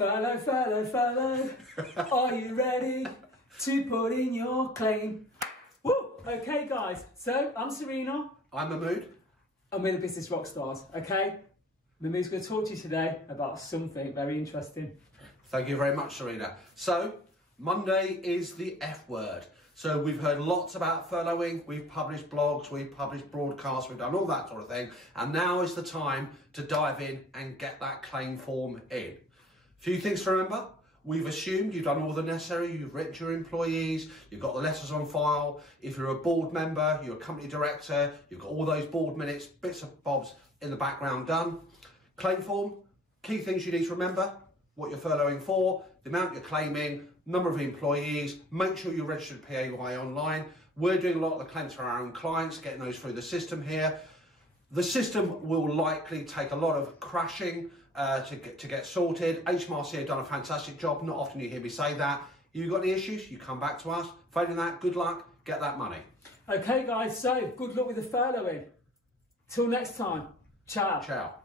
Furlough, furlough, furlough. Are you ready to put in your claim? Woo! Okay, guys. So I'm Serena. I'm Mahmood. And we're the Business Rock Stars. Okay. Mahmood's going to talk to you today about something very interesting. Thank you very much, Serena. So Monday is the F word. So we've heard lots about furloughing. We've published blogs. We've published broadcasts. We've done all that sort of thing. And now is the time to dive in and get that claim form in. Few things to remember. We've assumed you've done all the necessary, you've written to your employees, you've got the letters on file. If you're a board member, you're a company director, you've got all those board minutes, bits of bobs in the background done. Claim form, key things you need to remember: what you're furloughing for, the amount you're claiming, number of employees, make sure you're registered PAY online. We're doing a lot of the claims for our own clients, getting those through the system here. The system will likely take a lot of crashing to get sorted. HMRC have done a fantastic job. Not often you hear me say that. You've got any issues, you come back to us. Failing that, good luck, get that money. Okay, guys, so good luck with the furloughing. Till next time, ciao. Ciao.